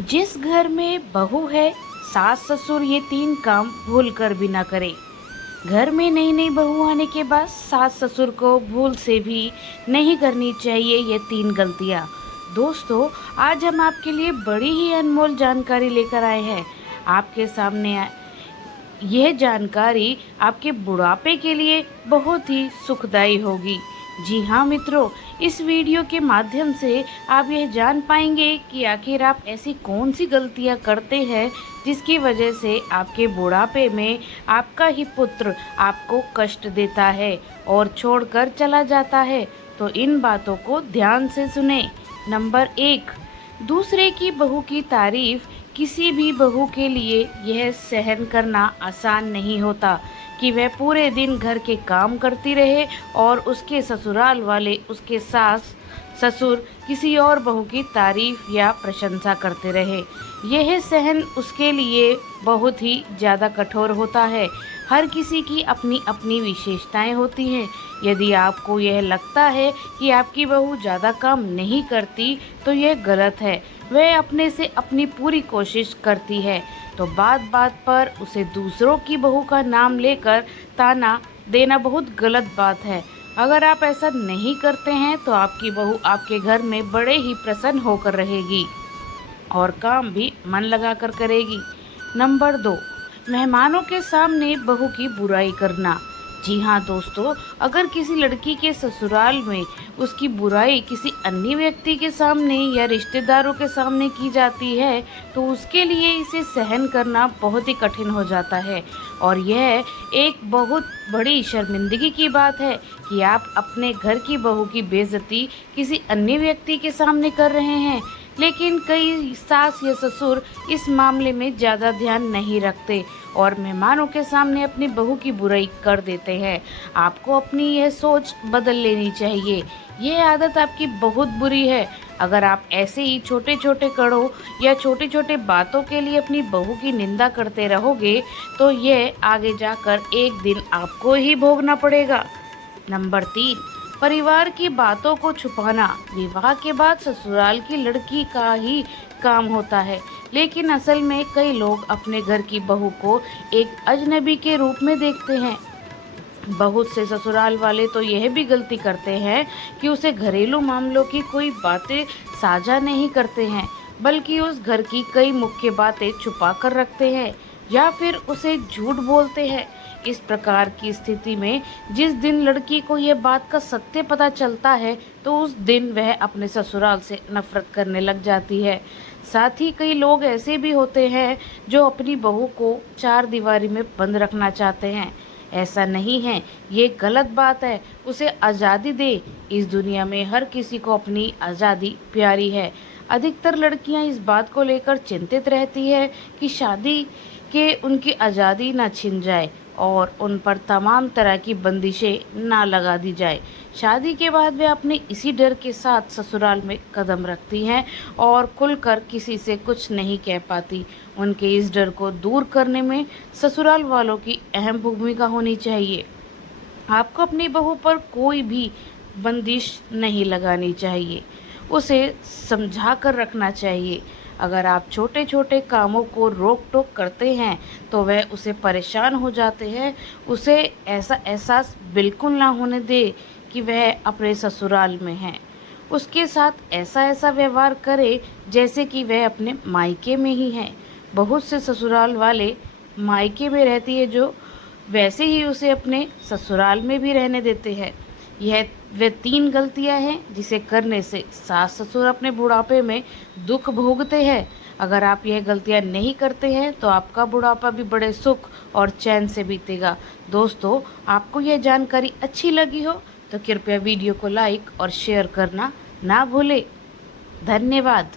जिस घर में बहू है, सास ससुर ये तीन काम भूल कर भी ना करे। घर में नई नई बहू आने के बाद सास ससुर को भूल से भी नहीं करनी चाहिए ये तीन गलतियाँ। दोस्तों, आज हम आपके लिए बड़ी ही अनमोल जानकारी लेकर आए हैं। आपके सामने यह जानकारी आपके बुढ़ापे के लिए बहुत ही सुखदायी होगी। जी हाँ मित्रों, इस वीडियो के माध्यम से आप यह जान पाएंगे कि आखिर आप ऐसी कौन सी गलतियाँ करते हैं जिसकी वजह से आपके बुढ़ापे में आपका ही पुत्र आपको कष्ट देता है और छोड़कर चला जाता है। तो इन बातों को ध्यान से सुने। नंबर 1, दूसरे की बहू की तारीफ। किसी भी बहू के लिए यह सहन करना आसान नहीं होता कि वह पूरे दिन घर के काम करती रहे और उसके ससुराल वाले, उसके सास ससुर किसी और बहू की तारीफ या प्रशंसा करते रहे। यह सहन उसके लिए बहुत ही ज़्यादा कठोर होता है। हर किसी की अपनी अपनी विशेषताएं होती हैं। यदि आपको यह लगता है कि आपकी बहू ज़्यादा काम नहीं करती तो यह गलत है। वह अपने से अपनी पूरी कोशिश करती है। तो बात बात पर उसे दूसरों की बहू का नाम लेकर ताना देना बहुत गलत बात है। अगर आप ऐसा नहीं करते हैं तो आपकी बहू आपके घर में बड़े ही प्रसन्न होकर रहेगी और काम भी मन लगाकर करेगी। नंबर 2, मेहमानों के सामने बहू की बुराई करना। जी हाँ दोस्तों, अगर किसी लड़की के ससुराल में उसकी बुराई किसी अन्य व्यक्ति के सामने या रिश्तेदारों के सामने की जाती है तो उसके लिए इसे सहन करना बहुत ही कठिन हो जाता है। और यह एक बहुत बड़ी शर्मिंदगी की बात है कि आप अपने घर की बहू की बेइज्जती किसी अन्य व्यक्ति के सामने कर रहे हैं। लेकिन कई सास या ससुर इस मामले में ज़्यादा ध्यान नहीं रखते और मेहमानों के सामने अपनी बहू की बुराई कर देते हैं। आपको अपनी यह सोच बदल लेनी चाहिए। यह आदत आपकी बहुत बुरी है। अगर आप ऐसे ही छोटे छोटे कड़ों या छोटे छोटे बातों के लिए अपनी बहू की निंदा करते रहोगे तो यह आगे जाकर एक दिन आपको ही भोगना पड़ेगा। नंबर 3, परिवार की बातों को छुपाना। विवाह के बाद ससुराल की लड़की का ही काम होता है, लेकिन असल में कई लोग अपने घर की बहू को एक अजनबी के रूप में देखते हैं। बहुत से ससुराल वाले तो यह भी गलती करते हैं कि उसे घरेलू मामलों की कोई बातें साझा नहीं करते हैं, बल्कि उस घर की कई मुख्य बातें छुपा कर रखते हैं या फिर उसे झूठ बोलते हैं। इस प्रकार की स्थिति में जिस दिन लड़की को यह बात का सत्य पता चलता है तो उस दिन वह अपने ससुराल से नफरत करने लग जाती है। साथ ही कई लोग ऐसे भी होते हैं जो अपनी बहू को चार दीवारी में बंद रखना चाहते हैं। ऐसा नहीं है, ये गलत बात है। उसे आज़ादी दे। इस दुनिया में हर किसी को अपनी आज़ादी प्यारी है। अधिकतर लड़कियां इस बात को लेकर चिंतित रहती है कि शादी के उनकी आज़ादी ना छिन जाए और उन पर तमाम तरह की बंदिशें ना लगा दी जाए। शादी के बाद वे अपने इसी डर के साथ ससुराल में कदम रखती हैं और खुलकर किसी से कुछ नहीं कह पाती। उनके इस डर को दूर करने में ससुराल वालों की अहम भूमिका होनी चाहिए। आपको अपनी बहू पर कोई भी बंदिश नहीं लगानी चाहिए, उसे समझा कर रखना चाहिए। अगर आप छोटे छोटे कामों को रोक टोक करते हैं तो वह उसे परेशान हो जाते हैं। उसे ऐसा एहसास बिल्कुल ना होने दे कि वह अपने ससुराल में है। उसके साथ ऐसा ऐसा व्यवहार करे जैसे कि वह अपने मायके में ही है। बहुत से ससुराल वाले मायके में रहती है जो वैसे ही उसे अपने ससुराल में भी रहने देते हैं। यह वे तीन गलतियां हैं जिसे करने से सास ससुर अपने बुढ़ापे में दुख भोगते हैं। अगर आप यह गलतियां नहीं करते हैं तो आपका बुढ़ापा भी बड़े सुख और चैन से बीतेगा। दोस्तों, आपको यह जानकारी अच्छी लगी हो तो कृपया वीडियो को लाइक और शेयर करना ना भूलें। धन्यवाद।